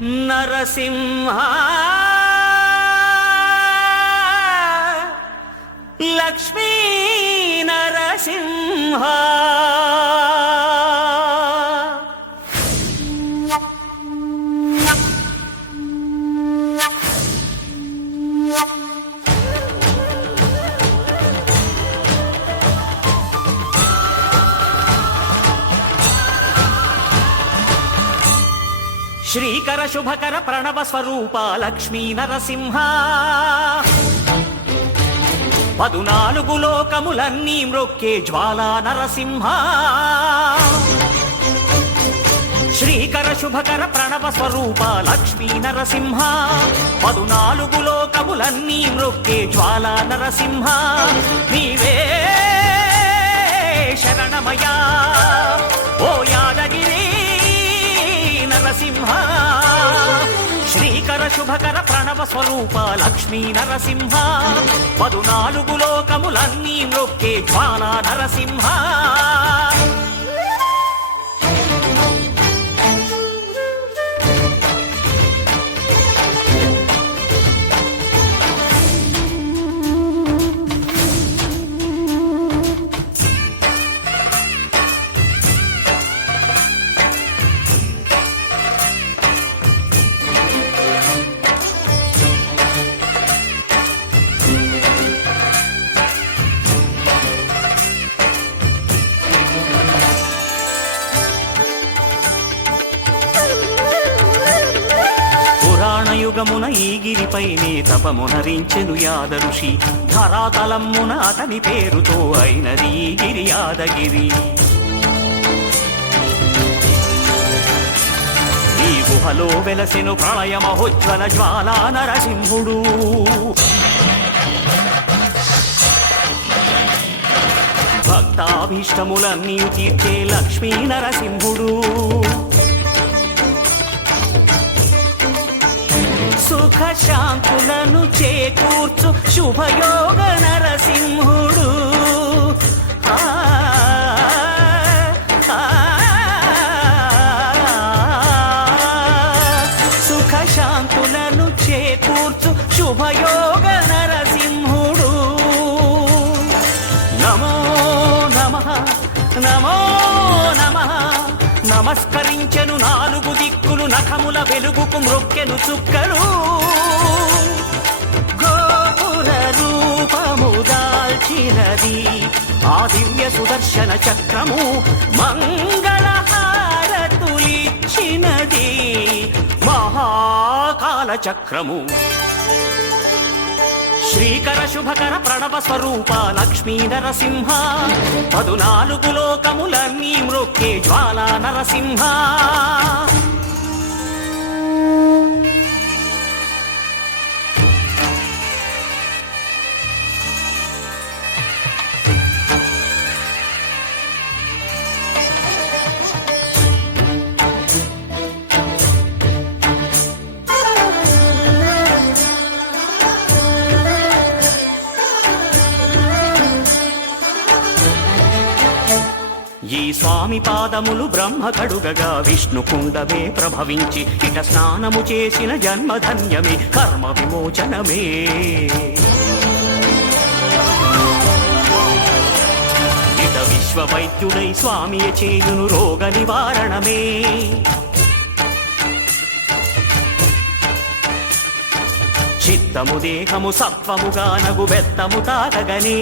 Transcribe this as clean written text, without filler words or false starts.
నరసింహ లక్ష్మీ నరసింహ శ్రీకర శుభకర ప్రణవ స్వరూప లక్ష్మీ నరసింహ 14 లోకములన్నీ మ్రొక్కే జ్వాలా నరసింహ శ్రీకర శుభకర ప్రణవ స్వరూప లక్ష్మీ నరసింహ 14 లోకములన్నీ మ్రొక్కే జ్వాలా నరసింహ నీవే శరణమయా ఓ యాదగిరి నరసింహ శ్రీకర శుభకర ప్రణవ స్వరూప లక్ష్మీ నరసింహ 14 లోకములన్నీ మ్రొక్కే జ్వాలా నరసింహ యుగమున ఈ గిరిపైనే తపమునరించెను యాద ఋషి ధరాతలమ్మున అతని పేరుతో అయినది ఈ గిరి యాదగిరి ఈ గుహలో వెలసెను ప్రళయ మహోజ్వల జ్వాలా నరసింహుడు భక్తాభీష్టములన్నీ తీర్చే లక్ష్మీ నరసింహుడు సుఖ శాంతులను చేకూర్చు శుభయోగ నరసింహుడు సుఖ శాంతులను చేకూర్చు శుభయోగ నరసింహుడు నమో నమః నమో నమః నమస్కరించెను 4 దిక్కులు నఖముల వెలుగుకు మ్రొక్కెను చుక్కలు గోపుర రూపము దాల్చినది ఆ దివ్య సుదర్శన చక్రము మంగళహారతులిచ్చినది మహాకాల చక్రము శ్రీకర శుభకర ప్రణవ స్వరూప లక్ష్మీ నరసింహ 14 లోకములన్నీ మ్రొక్కే జ్వాలా నరసింహ ఈ స్వామి పాదములు బ్రహ్మ కడుగగా విష్ణు కుండమే ప్రభవించి ఇట స్నానము చేసిన జన్మధన్యమే కర్మ విమోచనమే ఇట విశ్వవైద్యుడై స్వామియ చేయును రోగ నివారణమే చిత్తము దేహము సత్వముగా నగు బెత్తము తాకగనే